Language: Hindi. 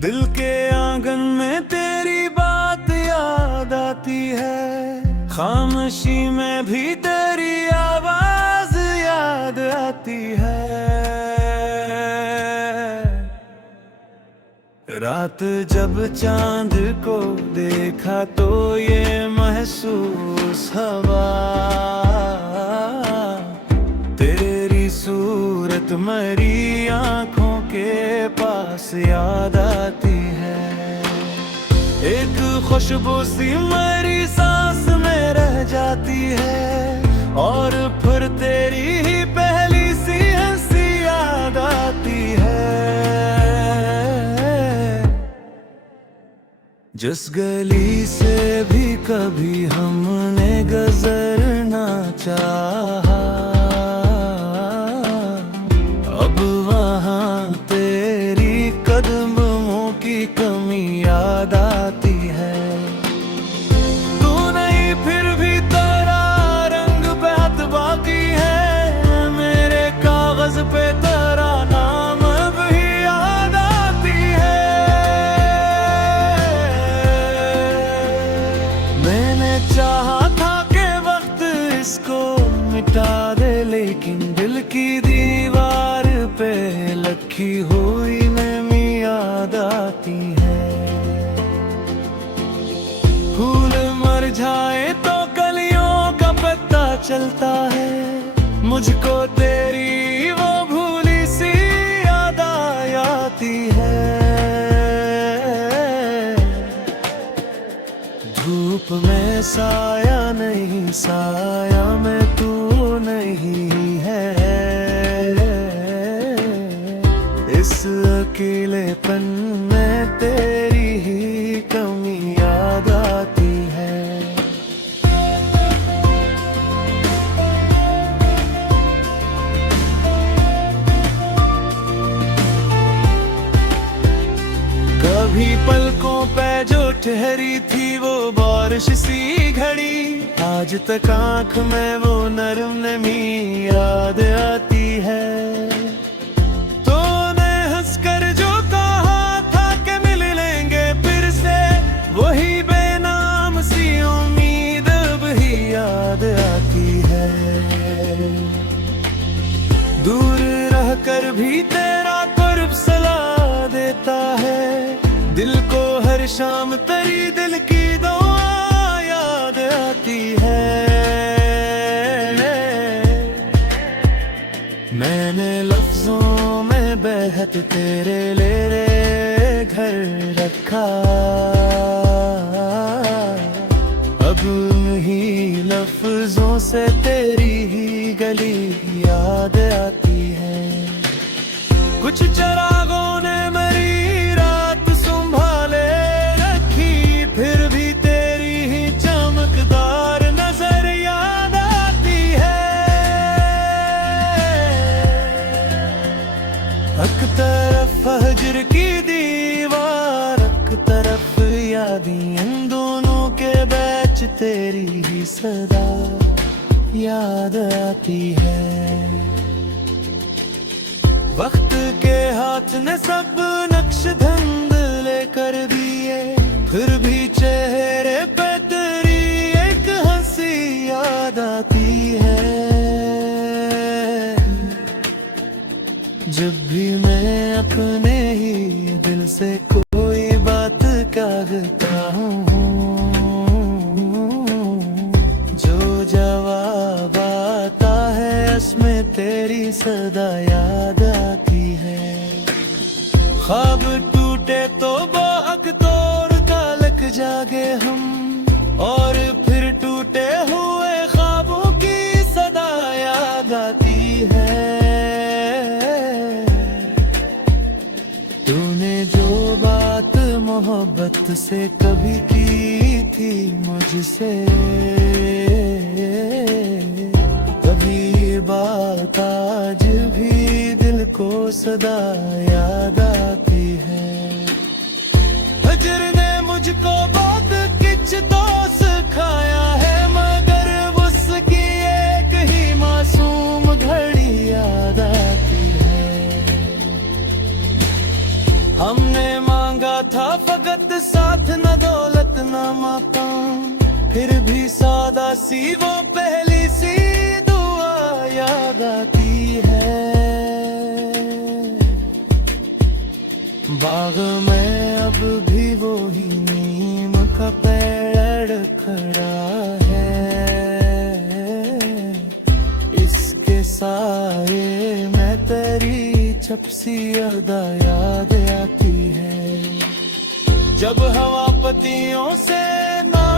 दिल के आंगन में तेरी बात याद आती है, खामोशी में भी तेरी आवाज याद आती है। रात जब चांद को देखा तो ये महसूस हवा, तेरी सूरत मरी आंखों के पास याद आती है। एक खुशबू सी मेरी सांस में रह जाती है, और फिर तेरी ही पहली सी हंसी याद आती है। जिस गली से भी कभी हमने गुजरना चाहा, अब वहाँ तेरी कदमों की कमी याद आती है। तू नहीं फिर भी तेरा रंग बेहद बाकी है, मेरे कागज पे तेरा नाम भी याद आती है। मैंने चाहा था कि वक्त इसको मिटा दे, लेकिन दिल की दीवार पे लखी हुई नमी याद आती है। फूल मर जाए तो कलियों का पत्ता चलता है, मुझको तेरी वो भूली सी याद आती है। धूप में साया नहीं, साया में तू नहीं है, इस अकेलेपन में तेरी ही कमी याद आती है। कभी पलकों पे जो ठहरी थी वो बारिश सी घड़ी, आज तक आंख में वो नरम नमी याद आती है। तूने हंसकर जो कहा था कि मिल लेंगे फिर से, वही बेनाम सी उम्मीद अब ही याद आती है। दूर रहकर भी तेरा कुर्ब सला देता है, दिल को हर शाम तेरी दिल की दुआ याद आती है। मैंने लफ्जों में बहत तेरे लिए घर रखा, अब ही लफ्जों से तेरी ही गली याद आती है। कुछ चरागों ने मेरी रात संभाले रखी, फिर भी तेरी ही चमकदार नजर याद आती है। एक तरफ हजर की दीवार, एक तरफ यादें, दोनों के बीच तेरी ही सदा याद आती है। वक्त के हाथ ने सब नक्श धंधले कर दिए, फिर भी चेहरे पे तेरी एक हंसी याद आती है। जब भी मैं अपने ही दिल से कोई बात कहता हूँ, जो जवाब आता है उसमें तेरी सदा याद आती है। ख्वाब टूटे तो बाग तोड़ का लग जागे हम, और फिर टूटे हुए ख्वाबों की सदा याद आती है। तूने जो बात मोहब्बत से कभी की थी मुझसे, कभी बात आज भी दिल को सदा याद आती है। हजर ने मुझको बहुत कुछ तो सिखाया है, मगर उसकी एक ही मासूम घड़ी याद आती है। हमने मांगा फिर भी सादा सी वो पहली सी दुआ याद आती है। बाग में अब भी वो ही नीम का पेड़ खड़ा है, इसके साए में तेरी छपसी अदा याद आती है। जब हवा पत्तियों से ना